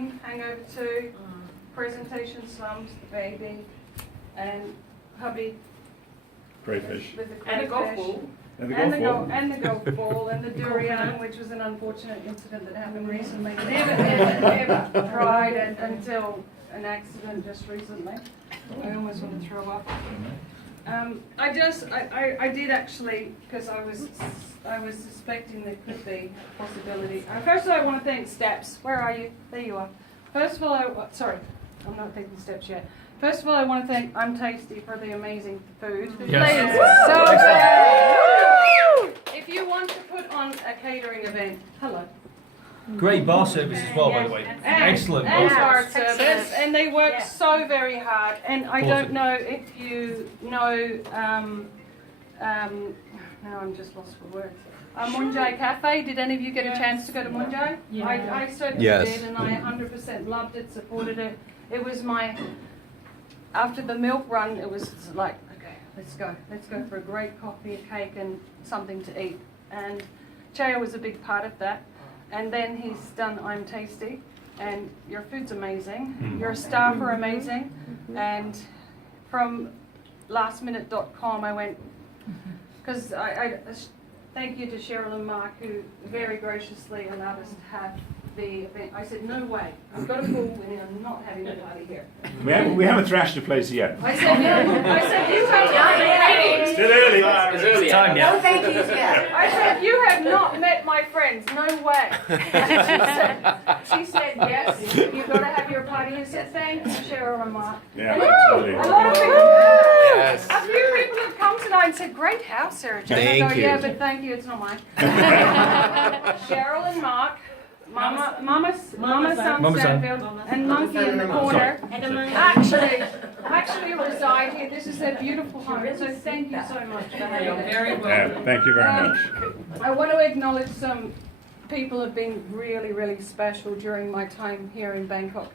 Queen, Hangover 2, Presentation Slums, The Baby, and hubby Crayfish. with the And a golf crayfish. ball. And the And golf the, ball. and the golf ball and the durian, which was an unfortunate incident that happened recently. Never tried it until an accident just recently. I almost want to throw up. I did actually, because I was suspecting there could be a possibility. First of all, I want to thank Steps. Where are you? There you are. First of all, sorry, I'm not thanking Steps yet. First of all, I want to thank I'm Tasty for the amazing food. Yes. So good. If you want to put on a catering event, hello. Great bar service as well, by the way. Excellent bar And service. bar service, and they work so very hard. And I don't know if you know. Now I'm just lost for words. Munjai Cafe. Did any of you get a chance to go to Munjai? Yeah. I certainly did, and I 100% loved it, supported it. It was my after the milk run. It was like, okay, let's go for a great coffee, a cake, and something to eat. And Chaya was a big part of that. And then he's done I'm Tasty, and your food's amazing. Your staff are amazing. And from lastminute.com I went, because I thank you to Cheryl and Mark, who very graciously allowed us to have the event. I said, no way, I've got a pool and I'm not having a party here. We haven't thrashed the place yet. I said, you have not Still early. It's early time yet. No thank yous yet. I said, you have not met my friends, no way. She said, yes, you've got to have your party. I said, thank you, Cheryl and Mark. Yeah, And absolutely. a lot of people, Yes. a few people have come tonight and said, great house, Sarah Jane. I Thank go, you. yeah, but thank you, it's not mine. Cheryl and Mark, Mama Son Mama Son. Stanfield, and Monkey in the corner. And a monkey. Actually reside here. This is their beautiful home. So thank you so much for having You're us. very Yeah, welcome. thank you very much. I want to acknowledge some people have been really, really special during my time here in Bangkok.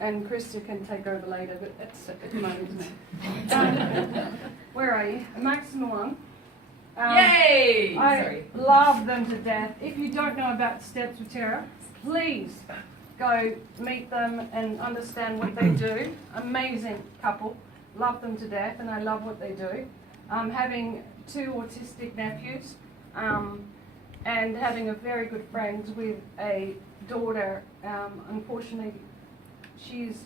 And Krista can take over later, but it's at the moment, isn't it? Where are you? Max Muang. Yay! I Sorry. love them to death. If you don't know about Steps with Terra, please go meet them and understand what they do. Amazing couple. Love them to death, and I love what they do. Having two autistic nephews, and having a very good friend with a daughter. Unfortunately, she's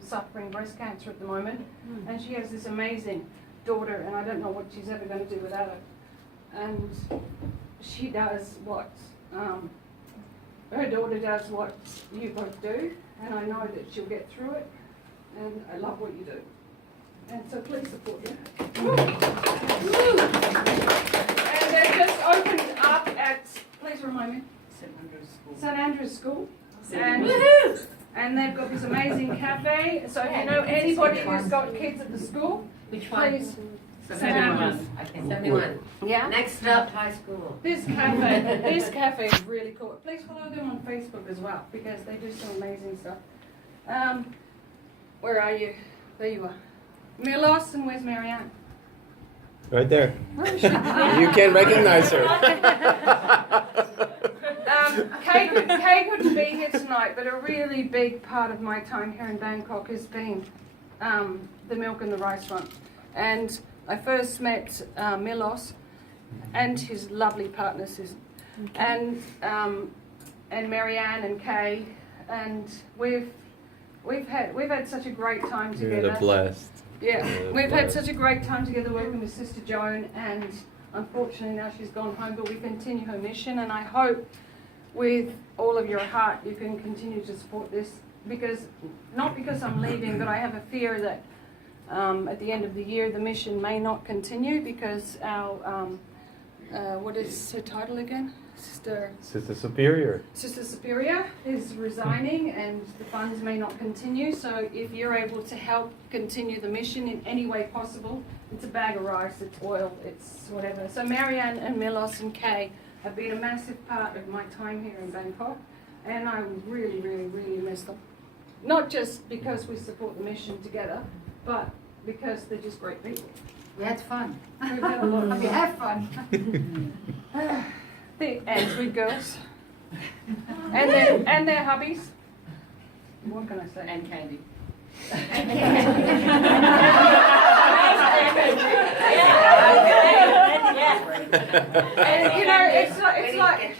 suffering breast cancer at the moment, and she has this amazing daughter, and I don't know what she's ever going to do without it. And she does what her daughter does, what you both do, and I know that she'll get through it. And I love what you do, and so please support them. And they just opened up at, please remind me, St Andrew's School, and they've got this amazing cafe. So if you know anybody who's got kids at the school, Which one? please. 71. I think 71. Yeah. Next up, high school. This cafe is really cool. Please follow them on Facebook as well, because they do some amazing stuff. Where are you? There you are. Milos, and where's Marianne? Right there. Where is she? You can recognize her. Kay couldn't be here tonight, but a really big part of my time here in Bangkok has been the milk and the rice run. And I first met Milos and his lovely partner Susan, and Marianne and Kay, and we've had such a great time together. You're blessed. Yeah, You're we've had blessed. such a great time together working with Sister Joan, and unfortunately now she's gone home, but we continue her mission, and I hope with all of your heart you can continue to support this, because not because I'm leaving, but I have a fear that at the end of the year the mission may not continue, because our what is her title again? Sister Superior. Superior is resigning, and the funds may not continue. So if you're able to help continue the mission in any way possible, it's a bag of rice, it's oil, it's whatever. So Marianne and Milos and Kay have been a massive part of my time here in Bangkok, and I really, really, really miss them. Not just because we support the mission together, but because they're just great people. We had fun. We've had a lot of We fun. had fun. And sweet girls. And their hubbies. What can I say? And candy. And you know, it's like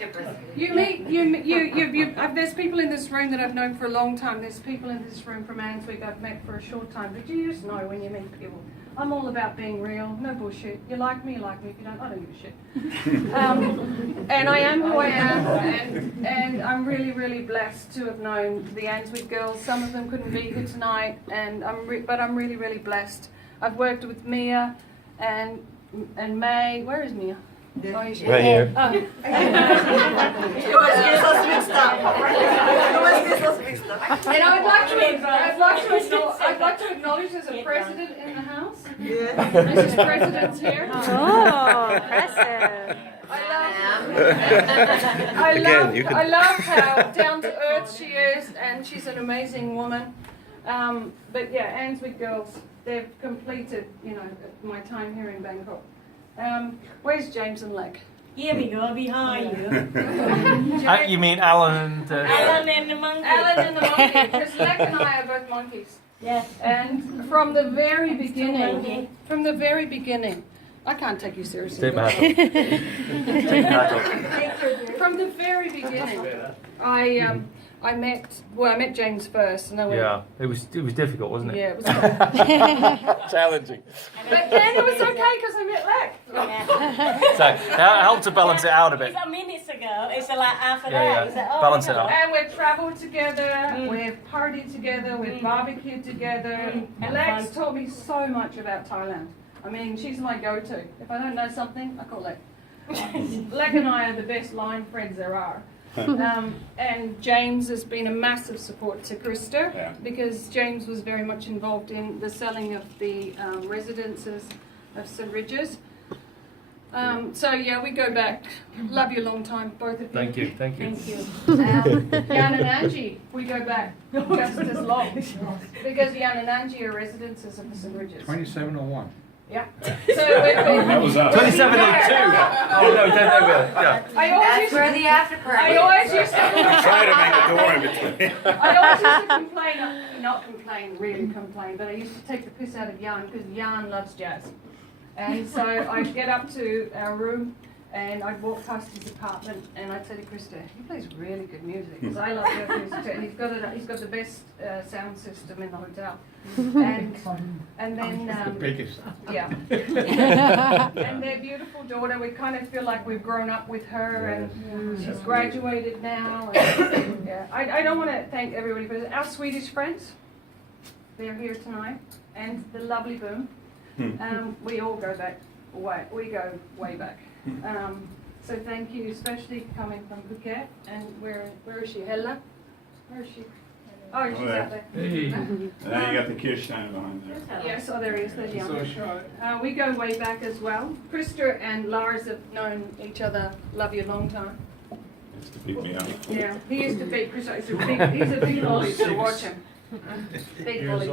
there's people in this room that I've known for a long time. There's people in this room from Answick I've met for a short time. But you just know when you meet people. I'm all about being real, no bullshit. You like me, you like me. If you don't, I don't give a shit. And I am who I am, and I'm really, really blessed to have known the Answick girls. Some of them couldn't be here tonight, and but I'm really, really blessed. I've worked with Mia and May. Where is Mia? Oh, Right here. Oh. You always get us mixed up. You always get us mixed up. And I'd like to acknowledge there's a president in the house. Yeah. Mrs. President's here. Oh, impressive. I love how down to earth she is, and she's an amazing woman. But yeah, Answick girls, they've completed, you know, my time here in Bangkok. Where's James and Lek? Here we go, behind you. You mean Alan and... Alan and the monkey. Alan and the monkey, because Lek and I are both monkeys. Yes. And from the very beginning, I can't take you seriously. Take my hat off. Take my hat off. From the very beginning, I met James first, and I went. Yeah, it was difficult, wasn't it? Yeah, it was. Challenging. But then it was okay because I met Lek. So that helped to balance it out a bit. It's a minutes ago. It's like after Yeah, that. It's like, oh, balance it out. And we've travelled together, we've partied together, we've barbecued together. And Lek's taught me so much about Thailand. I mean, she's my go-to. If I don't know something, I call Lek. Lek and I are the best line friends there are. And James has been a massive support to Krista because James was very much involved in the selling of the residences of St. Regis. So yeah, we go back. Love you a long time, both of you. Thank you. Thank you. Jan and Angie, we go back just as long because Jan and Angie are residences of the St. Regis. 2701. Yeah. So we've been. That was us. 2702! Oh no, yeah. That's where the after party. I always used to Try to make a door in between. I always used to complain, not complain, really complain, but I used to take the piss out of Jan because Jan loves jazz. And so I'd get up to our room and I'd walk past his apartment and I'd say to Krista, he plays really good music because I love her music too. And he's got the best sound system in the hotel. And then The biggest. yeah. And their beautiful daughter, we kind of feel like we've grown up with her and she's graduated now. And, yeah. I don't want to thank everybody, but our Swedish friends, they're here tonight, and the lovely Boom. We all go back, we go way back. So thank you, especially coming from Phuket. And where is she? Hella? Where is she? Oh, she's out there. Hey. And then you got the Kirstein behind there. Yes, oh, there he is. There's So Jan. short. We go way back as well. Krista and Lars have known each other, love you, a long time. Just to pick me up. Yeah, he used to beat Krista. He's a big bully, so watch him. Big bully.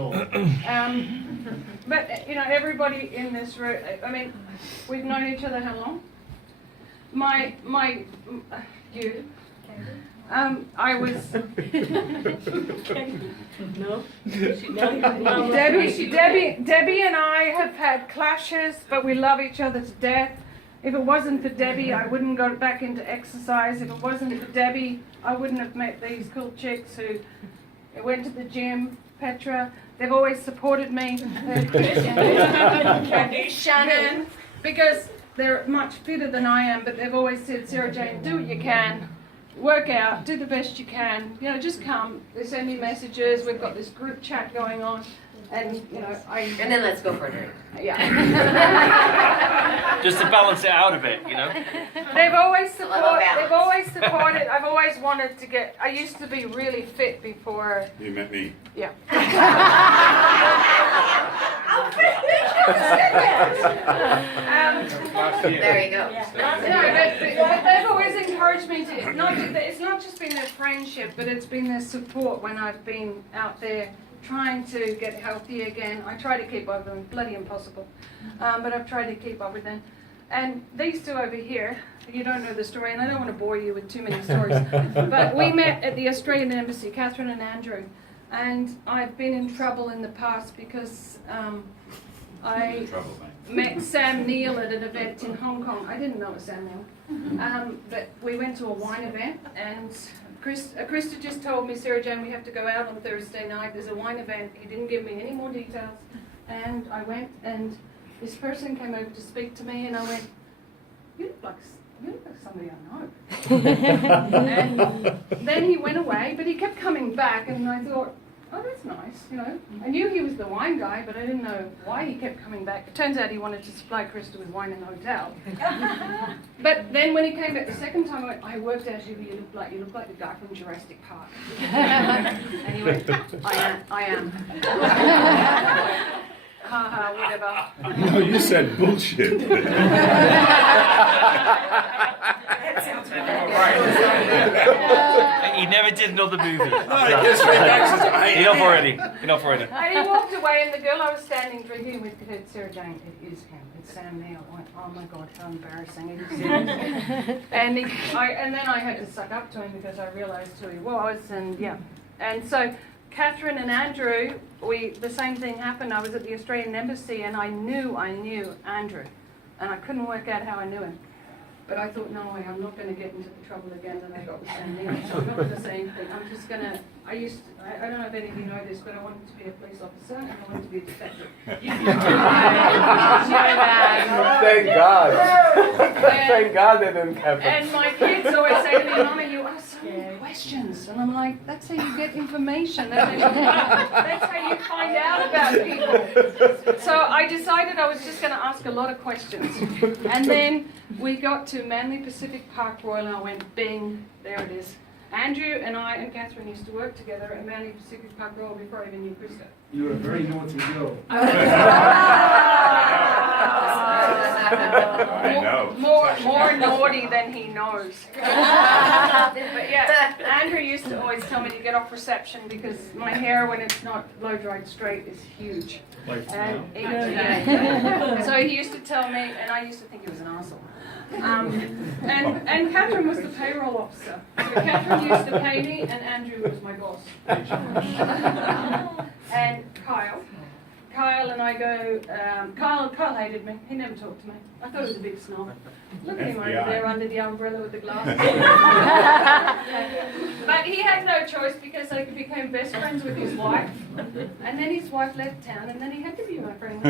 But, you know, everybody in this room, I mean, we've known each other how long? You. I was. No. Debbie and I have had clashes, but we love each other to death. If it wasn't for Debbie, I wouldn't go back into exercise. If it wasn't for Debbie, I wouldn't have met these cool chicks who went to the gym. Petra, they've always supported me. Shannon, because they're much fitter than I am, but they've always said, Sarah Jane, do what you can. Work out, do the best you can. You know, just come. They send me messages. We've got this group chat going on, and you know, And then let's go for a drink. yeah. Just to balance it out a bit, you know. They've always supported. balance. They've always supported. I've always wanted to get. I used to be really fit before. You met me. Yeah. There you go. But they've always encouraged me to. It's not just been their friendship, but it's been their support when I've been out there trying to get healthy again. I try to keep up with them. Bloody impossible, but I've tried to keep up with them. And these two over here, you don't know the story, and I don't want to bore you with too many stories. But we met at the Australian Embassy, Catherine and Andrew. And I've been in trouble in the past because I met Sam Neill at an event in Hong Kong. I didn't know it was Sam Neill. But we went to a wine event, and Krista just told me, Sarah Jane, we have to go out on Thursday night. There's a wine event. He didn't give me any more details. And I went, and this person came over to speak to me, and I went, you look like somebody I know. And then he went away, but he kept coming back, and I thought, oh, that's nice, you know. I knew he was the wine guy, but I didn't know why he kept coming back. It turns out he wanted to supply Krista with wine in the hotel. But then when he came back the second time, I worked out you look like the guy from Jurassic Park. And he went, I am. Ha whatever. No, you said bullshit. He never did another movie. Enough already. Enough already. And he walked away, and the girl I was standing drinking with said, Sarah Jane, it is him. It's Sam Neill. I went, oh my God, how embarrassing it is. And then I had to suck up to him because I realised who he was, and yeah. And so Catherine and Andrew, the same thing happened. I was at the Australian Embassy, and I knew Andrew, and I couldn't work out how I knew him. But I thought, no way, I'm not going to get into the trouble again that I got with Sam Neill. So I'm not going to say anything. I'm just going to, I don't know if any of you know this, but I wanted to be a police officer, and I wanted to be a detective. Thank God. Thank God they didn't have it. And my kids always say to me, Mama, you ask so many questions. And I'm like, that's how you get information. That's how you find out about people. So I decided I was just going to ask a lot of questions. And then we got to Manly Pacific Park Royal, and I went, bing, there it is. Andrew and I and Catherine used to work together at Manly Pacific Park Royal before I even knew Krista. You were a very naughty girl. I know. More naughty than he knows. But yeah, Andrew used to always tell me to get off reception because my hair, when it's not blow dried straight, is huge. So he used to tell me, and I used to think he was an arsehole. And Catherine was the payroll officer. So Catherine used to pay me, and Andrew was my boss. And Kyle and I go, Kyle hated me. He never talked to me. I thought he was a big snob. Look at him over there under the umbrella with the glasses. But he had no choice because I became best friends with his wife. And then his wife left town, and then he had to be my friend.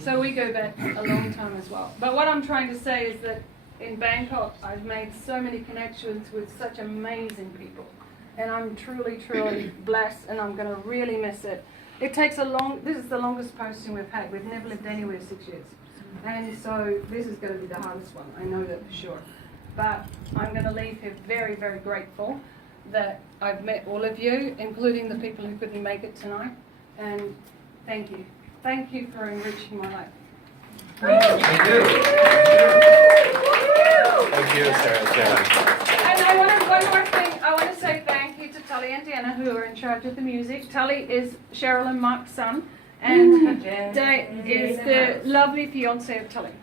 So we go back a long time as well. But what I'm trying to say is that in Bangkok, I've made so many connections with such amazing people. And I'm truly, truly blessed, and I'm going to really miss it. It takes this is the longest posting we've had. We've never lived anywhere 6 years. And so this is going to be the hardest one. I know that for sure. But I'm going to leave here very, very grateful that I've met all of you, including the people who couldn't make it tonight. And thank you. Thank you for enriching my life. Thank you, Sarah. And one more thing. I want to say thank you to Tully and Deanna, who are in charge of the music. Tully is Cheryl and Mark's son, and Day is the lovely fiance of Tully.